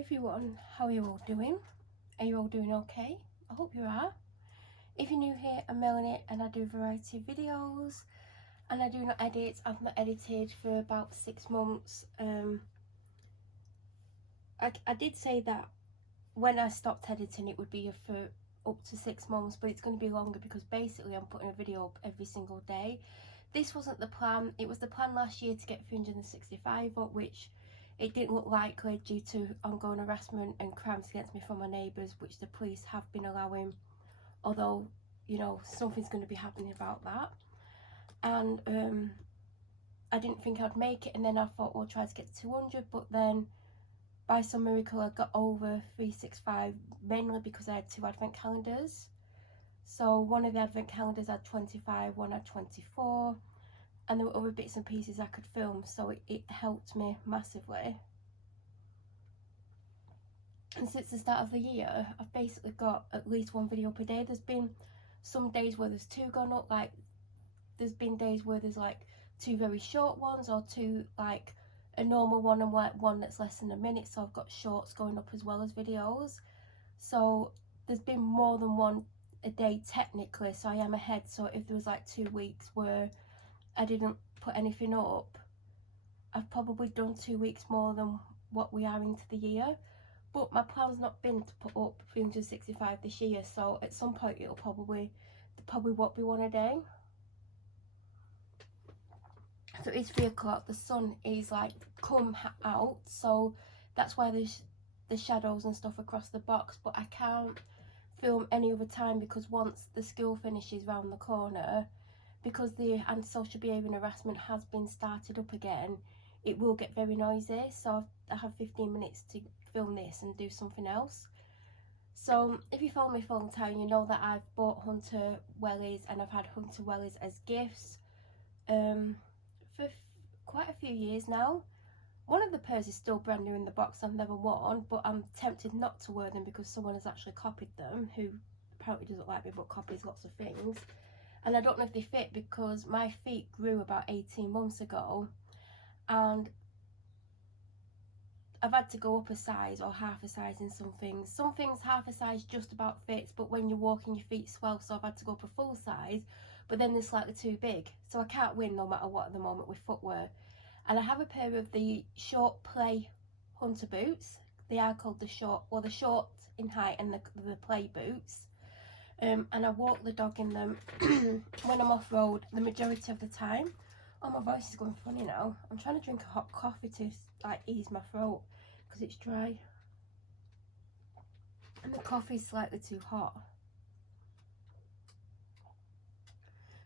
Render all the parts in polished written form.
everyone, how are you all doing? Are you all doing okay? I hope you are. If you're new here, I'm Melanie and I do variety of videos and I do not edit. I've not edited for about 6 months. I did say that when I stopped editing it would be for up to 6 months, but it's going to be longer because basically I'm putting a video up every single day. This wasn't the plan. It was the plan last year to get 365 up, which it didn't look likely due to ongoing harassment and crimes against me from my neighbours, which the police have been allowing, although, you know, something's going to be happening about that. And I didn't think I'd make it, and then I thought we'll try to get to 200, but then by some miracle I got over 365, mainly because I had 2 advent calendars. So one of the advent calendars had 25, one had 24, and there were other bits and pieces I could film, so it helped me massively. And since the start of the year, I've basically got at least 1 video per day. There's been some days where there's 2 gone up, like there's been days where there's like 2 very short ones, or 2 like a normal one and like 1 that's less than a minute, so I've got shorts going up as well as videos. So there's been more than 1 a day technically, so I am ahead. So if there was like 2 weeks where I didn't put anything up, I've probably done 2 weeks more than what we are into the year. But my plan's not been to put up 365 this year, so at some point there probably won't be 1 a day. So it's 3 o'clock, the sun is like come out, so that's why there's the shadows and stuff across the box. But I can't film any other time because once the school finishes round the corner, because the antisocial behaviour and harassment has been started up again, it will get very noisy. So I have 15 minutes to film this and do something else. So if you follow me for a long time, you know that I've bought Hunter wellies and I've had Hunter wellies as gifts for quite a few years now. One of the pairs is still brand new in the box, I've never worn, but I'm tempted not to wear them because someone has actually copied them, who apparently doesn't like me but copies lots of things. And I don't know if they fit because my feet grew about 18 months ago and I've had to go up a size or half a size in some things. Some things half a size just about fits, but when you're walking your feet swell, so I've had to go up a full size, but then they're slightly too big. So I can't win no matter what at the moment with footwear. And I have a pair of the short play Hunter boots. They are called the short, well, the short in height and the play boots. And I walk the dog in them when I'm off road the majority of the time. Oh, my voice is going funny now. I'm trying to drink a hot coffee to like ease my throat because it's dry. And the coffee's slightly too hot.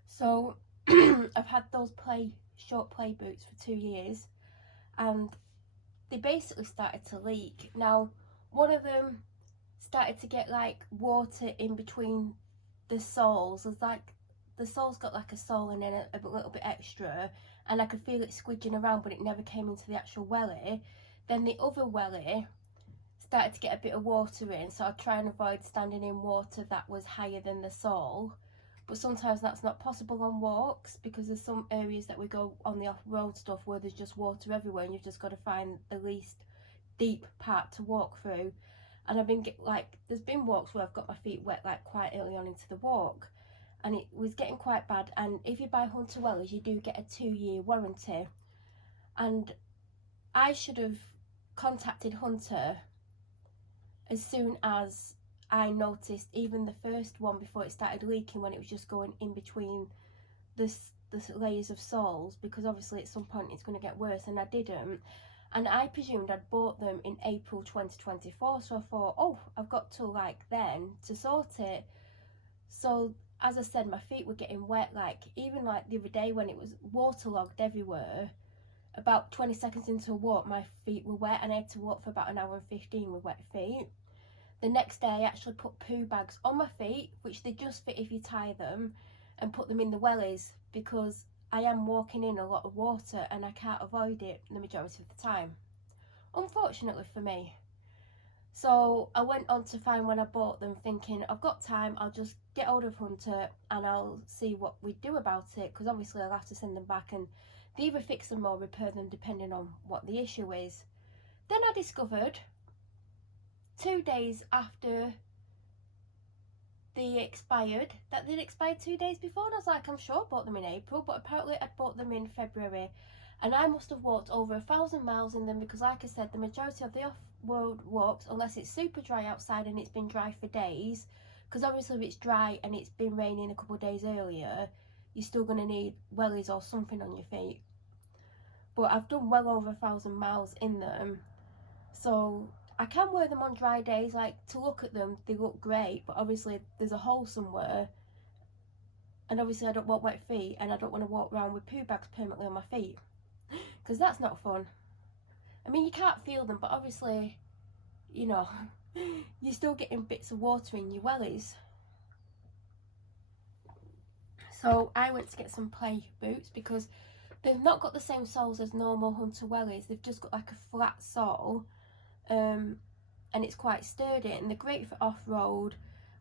So I've had those short play boots for 2 years and they basically started to leak. Now, one of them started to get like water in between the soles. There's like the sole's got like a sole and then a little bit extra, and I could feel it squidging around, but it never came into the actual welly. Then the other welly started to get a bit of water in, so I try and avoid standing in water that was higher than the sole. But sometimes that's not possible on walks because there's some areas that we go on the off-road stuff where there's just water everywhere and you've just got to find the least deep part to walk through. And I've been there's been walks where I've got my feet wet like quite early on into the walk, and it was getting quite bad. And if you buy Hunter wellies, you do get a 2-year warranty, and I should have contacted Hunter as soon as I noticed even the first one before it started leaking, when it was just going in between the layers of soles, because obviously at some point it's going to get worse, and I didn't. And I presumed I'd bought them in April 2024, so I thought, oh, I've got till like then to sort it. So as I said, my feet were getting wet, like even like the other day when it was waterlogged everywhere. About 20 seconds into a walk, my feet were wet and I had to walk for about 1 hour and 15 with wet feet. The next day I actually put poo bags on my feet, which they just fit if you tie them, and put them in the wellies because I am walking in a lot of water and I can't avoid it the majority of the time, unfortunately for me. So I went on to find when I bought them, thinking I've got time, I'll just get hold of Hunter and I'll see what we do about it, because obviously I'll have to send them back and they either fix them or repair them depending on what the issue is. Then I discovered 2 days after they expired, that they'd expired 2 days before, and I was like, I'm sure I bought them in April, but apparently I'd bought them in February, and I must have walked over 1,000 miles in them, because like I said, the majority of the off-road walks, unless it's super dry outside and it's been dry for days, because obviously if it's dry and it's been raining a couple of days earlier, you're still going to need wellies or something on your feet. But I've done well over 1,000 miles in them, so I can wear them on dry days. Like, to look at them, they look great, but obviously there's a hole somewhere, and obviously I don't want wet feet, and I don't want to walk around with poo bags permanently on my feet, because that's not fun. I mean, you can't feel them, but obviously, you know, you're still getting bits of water in your wellies. So I went to get some play boots, because they've not got the same soles as normal Hunter wellies. They've just got like a flat sole, and it's quite sturdy, and they're great for off-road.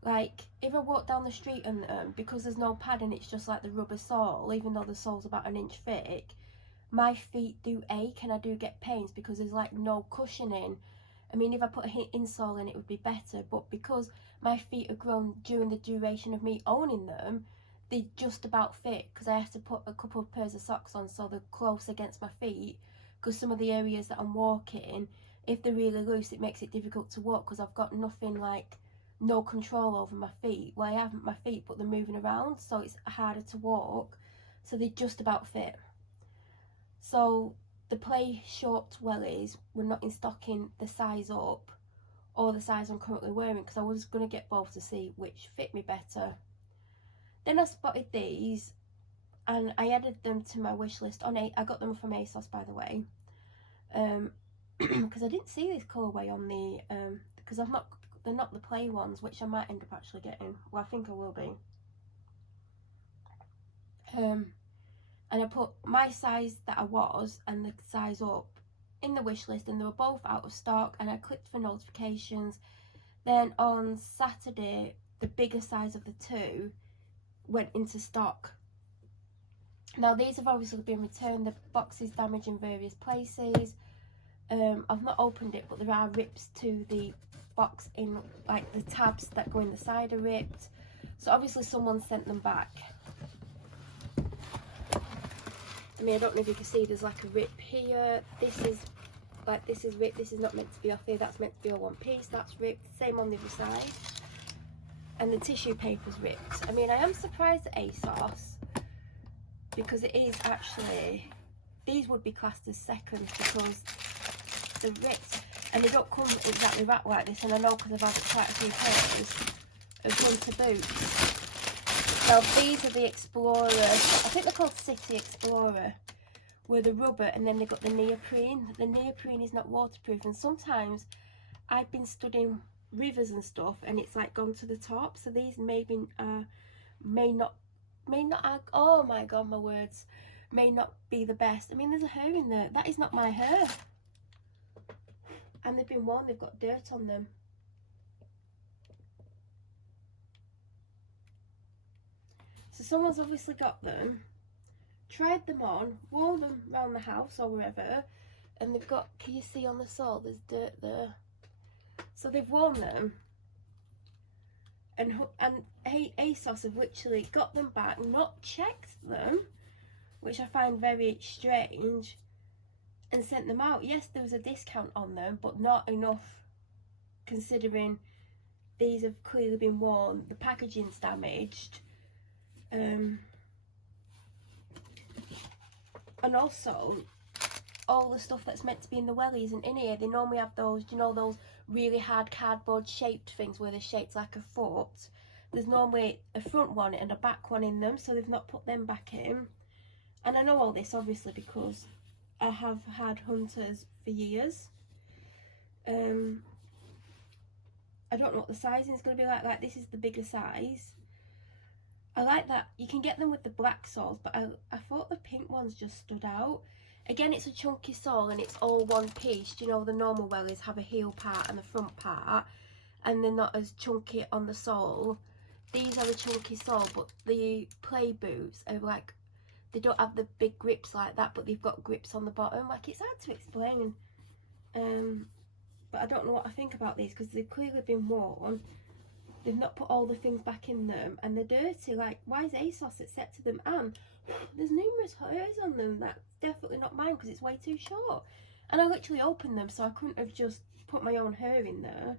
Like, if I walk down the street and because there's no padding, it's just like the rubber sole, even though the sole's about an inch thick, my feet do ache and I do get pains because there's like no cushioning. I mean, if I put an insole in, it would be better, but because my feet are grown during the duration of me owning them, they just about fit, because I have to put a couple of pairs of socks on so they're close against my feet, because some of the areas that I'm walking, if they're really loose, it makes it difficult to walk, because I've got nothing, like, no control over my feet. Well, I haven't my feet, but they're moving around, so it's harder to walk, so they just about fit. So the play short wellies were not in stock in the size up or the size I'm currently wearing, because I was going to get both to see which fit me better. Then I spotted these and I added them to my wish list on I got them from ASOS, by the way, because I didn't see this colourway on the because they're not the play ones, which I might end up actually getting. Well, I think I will be. And I put my size that I was and the size up in the wish list, and they were both out of stock, and I clicked for notifications. Then on Saturday, the bigger size of the two went into stock. Now these have obviously been returned. The box is damaged in various places. I've not opened it, but there are rips to the box, in like the tabs that go in the side are ripped, so obviously someone sent them back. I mean, I don't know if you can see, there's like a rip here. This is ripped. This is not meant to be off here. That's meant to be all one piece. That's ripped. Same on the other side. And the tissue paper's ripped. I mean, I am surprised at ASOS, because it is actually, these would be classed as seconds because they're ripped, and they don't come exactly wrapped like this, and I know because I've had quite a few pairs of winter boots. Now these are the Explorer, I think they're called City Explorer, with the rubber, and then they've got the neoprene. The neoprene is not waterproof, and sometimes I've been studying rivers and stuff and it's like gone to the top, so these maybe may not oh my god, my words, may not be the best. I mean, there's a hair in there. That is not my hair, and they've been worn, they've got dirt on them. So someone's obviously got them, tried them on, worn them around the house or wherever, and they've got, can you see on the sole, there's dirt there. So they've worn them, and ASOS have literally got them back, not checked them, which I find very strange, and sent them out. Yes, there was a discount on them, but not enough considering these have clearly been worn, the packaging's damaged, and also all the stuff that's meant to be in the welly isn't in here. They normally have those, you know, those really hard cardboard shaped things where they're shaped like a foot. There's normally a front one and a back one in them, so they've not put them back in. And I know all this obviously because I have had Hunters for years. I don't know what the sizing is going to be like this is the bigger size. I like that you can get them with the black soles, but I thought the pink ones just stood out. Again, it's a chunky sole and it's all one piece. You know, the normal wellies have a heel part and the front part, and they're not as chunky on the sole. These are a chunky sole, but the play boots are like, they don't have the big grips like that, but they've got grips on the bottom. Like, it's hard to explain. but I don't know what I think about these because they've clearly been worn. They've not put all the things back in them and they're dirty. Like, why is ASOS accepted them? And there's numerous hairs on them. That's definitely not mine because it's way too short. And I literally opened them, so I couldn't have just put my own hair in there.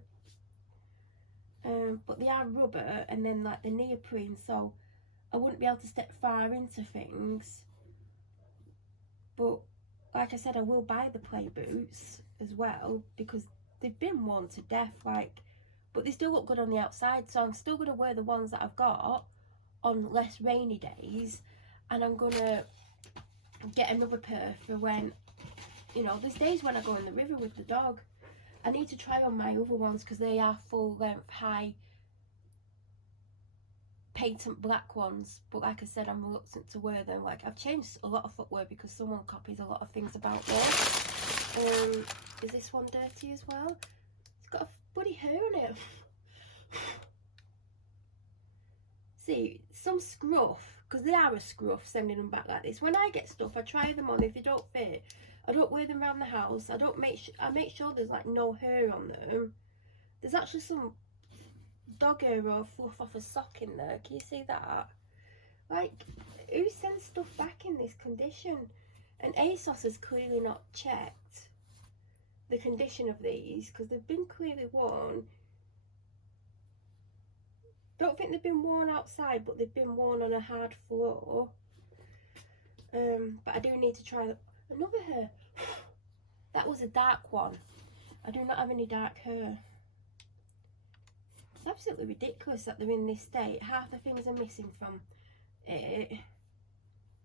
But they are rubber and then like the neoprene, so I wouldn't be able to step far into things. But like I said, I will buy the play boots as well because they've been worn to death, like, but they still look good on the outside, so I'm still going to wear the ones that I've got on less rainy days, and I'm going to get another pair for when, you know, there's days when I go in the river with the dog. I need to try on my other ones because they are full length, high, patent black ones, but like I said, I'm reluctant to wear them. Like, I've changed a lot of footwear because someone copies a lot of things about me. Is this one dirty as well? It's got a bloody hair on it. See, some scruff, because they are a scruff sending them back like this. When I get stuff, I try them on. If they don't fit, I don't wear them around the house. I make sure there's like no hair on them. There's actually some dog hair or fluff off a sock in there. Can you see that? Like, who sends stuff back in this condition? And ASOS has clearly not checked the condition of these because they've been clearly worn. Don't think they've been worn outside, but they've been worn on a hard floor. But I do need to try another hair. That was a dark one. I do not have any dark hair. It's absolutely ridiculous that they're in this state. Half the things are missing from it.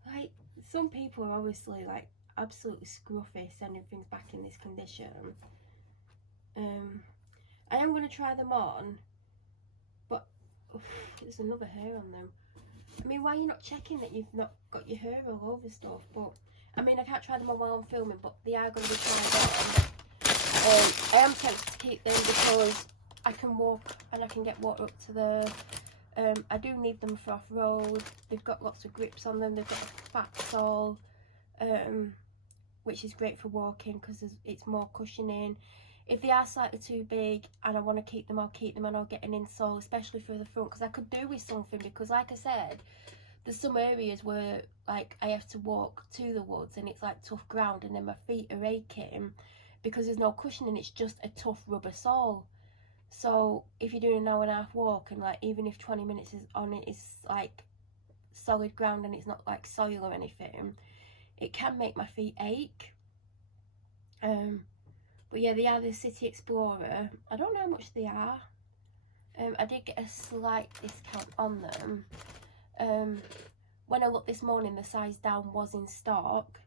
Like, some people are obviously like absolutely scruffy sending things back in this condition. I am going to try them on, but there's another hair on them. I mean, why are you not checking that you've not got your hair all over stuff? But I mean, I can't try them on while I'm filming, but they are going to be tried on. I am tempted to keep them because I can walk and I can get water up to the I do need them for off-road. They've got lots of grips on them. They've got a fat sole, which is great for walking because it's more cushioning. If they are slightly too big and I want to keep them, I'll keep them and I'll get an insole, especially for the front, because I could do with something, because like I said, there's some areas where like I have to walk to the woods and it's like tough ground and then my feet are aching because there's no cushioning. It's just a tough rubber sole. So if you're doing an hour and a half walk and like even if 20 minutes is on it is like solid ground and it's not like soil or anything, it can make my feet ache. But yeah, they are the City Explorer. I don't know how much they are. I did get a slight discount on them. When I looked this morning, the size down was in stock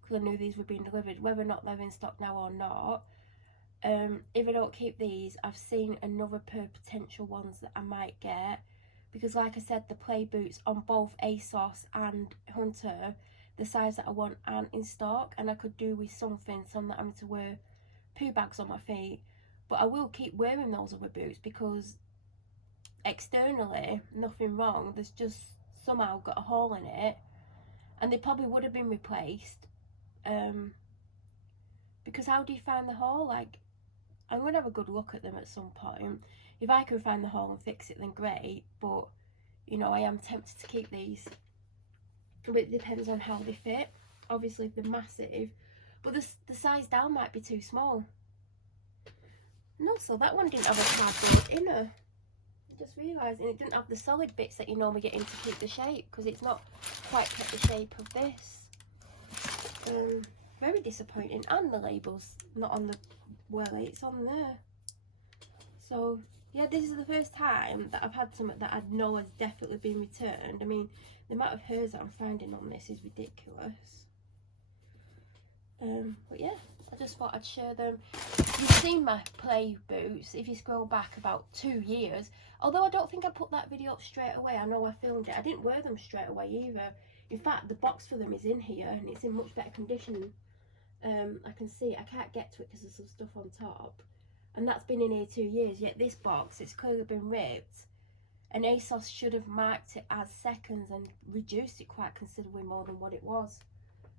because I knew these were being delivered. Whether or not they're in stock now or not, if I don't keep these, I've seen another pair of potential ones that I might get, because like I said, the play boots on both ASOS and Hunter, the size that I want aren't in stock, and I could do with something so I'm not having to wear poo bags on my feet. But I will keep wearing those other boots because externally nothing wrong, there's just somehow got a hole in it, and they probably would have been replaced, because how do you find the hole? Like, I'm going to have a good look at them at some point. If I can find the hole and fix it, then great. But, you know, I am tempted to keep these. But it depends on how they fit. Obviously, if they're massive. But the size down might be too small. And also, that one didn't have a cardboard inner. Just realising it didn't have the solid bits that you normally get in to keep the shape. Because it's not quite kept the shape of this. Very disappointing. And the label's not on the... well, it's on there. So yeah, this is the first time that I've had something that I know has definitely been returned. I mean, the amount of hairs that I'm finding on this is ridiculous. But yeah, I just thought I'd share them. You've seen my play boots if you scroll back about 2 years, although I don't think I put that video up straight away. I know I filmed it. I didn't wear them straight away either. In fact, the box for them is in here and it's in much better condition. I can see I can't get to it because there's some stuff on top, and that's been in here 2 years, yet this box, it's clearly been ripped, and ASOS should have marked it as seconds and reduced it quite considerably more than what it was,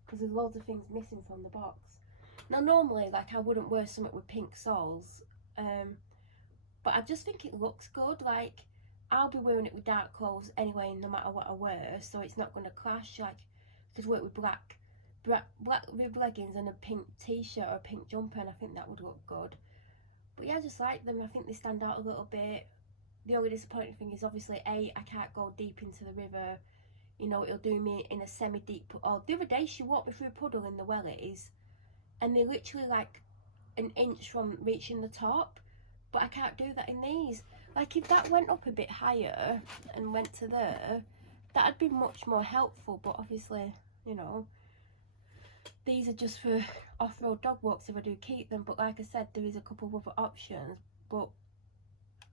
because there's loads of things missing from the box. Now normally, like, I wouldn't wear something with pink soles, but I just think it looks good. Like, I'll be wearing it with dark clothes anyway, no matter what I wear, so it's not going to clash. Like, I could wear it with black with leggings and a pink t-shirt or a pink jumper, and I think that would look good. But yeah, I just like them. I think they stand out a little bit. The only disappointing thing is obviously I can't go deep into the river. You know, it'll do me in a semi-deep. Oh, the other day she walked me through a puddle in the wellies, and they're literally like an inch from reaching the top. But I can't do that in these. Like, if that went up a bit higher and went to there, that'd be much more helpful. But obviously, you know, these are just for off-road dog walks if I do keep them. But like I said, there is a couple of other options. But,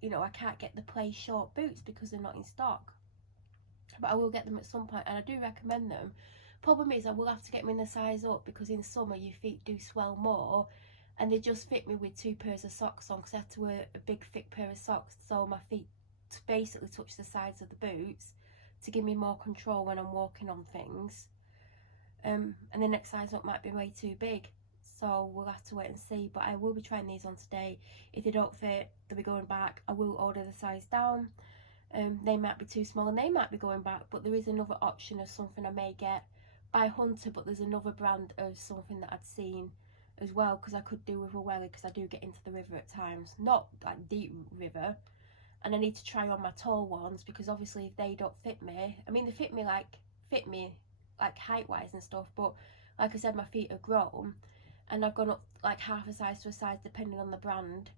you know, I can't get the play short boots because they're not in stock. But I will get them at some point, and I do recommend them. Problem is, I will have to get them in the size up because in summer your feet do swell more, and they just fit me with 2 pairs of socks on because I have to wear a big thick pair of socks so my feet basically touch the sides of the boots to give me more control when I'm walking on things. And the next size up might be way too big, so we'll have to wait and see. But I will be trying these on today. If they don't fit, they'll be going back. I will order the size down. They might be too small and they might be going back, but there is another option of something I may get by Hunter, but there's another brand of something that I'd seen as well, because I could do with a welly, because I do get into the river at times, not like deep river, and I need to try on my tall ones, because obviously if they don't fit me, I mean they fit me like height wise and stuff, but like I said, my feet are grown and I've gone up like half a size to a size depending on the brand.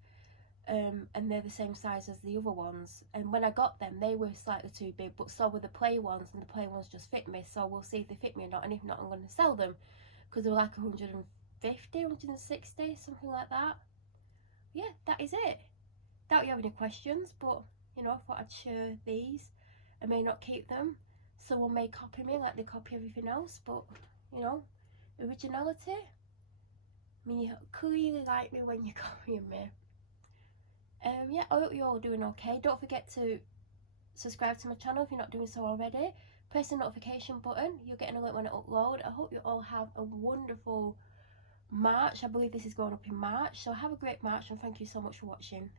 And they're the same size as the other ones, and when I got them they were slightly too big, but so were the play ones, and the play ones just fit me, so we'll see if they fit me or not, and if not I'm going to sell them because they were like 150, 160, something like that. Yeah, that is it. Doubt you have any questions, but you know, I thought I'd share these. I may not keep them, someone may copy me like they copy everything else, but you know, originality. I mean, you clearly like me when you're copying me. Yeah, I hope you're all doing okay. Don't forget to subscribe to my channel if you're not doing so already. Press the notification button, you'll get an alert when I upload. I hope you all have a wonderful March. I believe this is going up in March, so have a great March and thank you so much for watching.